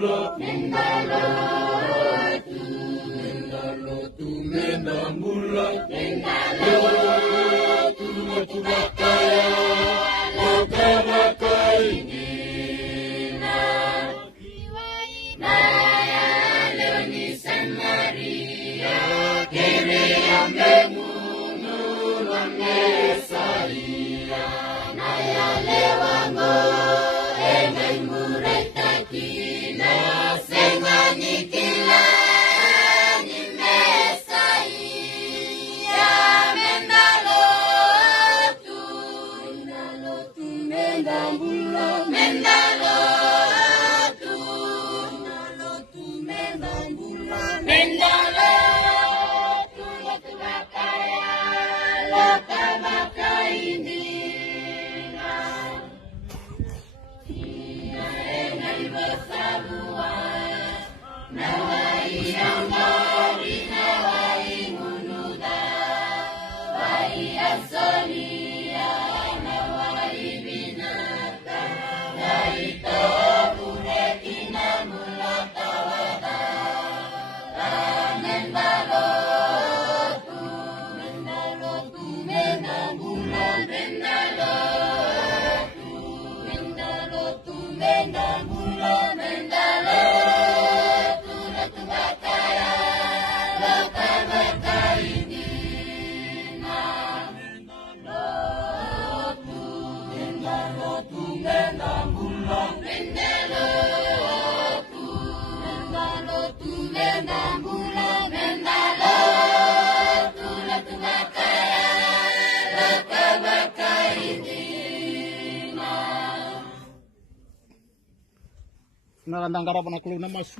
mendambula, mendalotu, mendalotu, mendambula, mendalotu, metubakaya, lokabakainina. Naya leo ni San Maria, kere ambe munu Mesaia, naya lewango Muretakina senganikila ni Mesaia, mendalotu, mendalotu, mendambula, mendalotu, mendalotu, mendambula, mendalotu, lokabakaya, lokabakaini. Narandang karap na kulo na masu.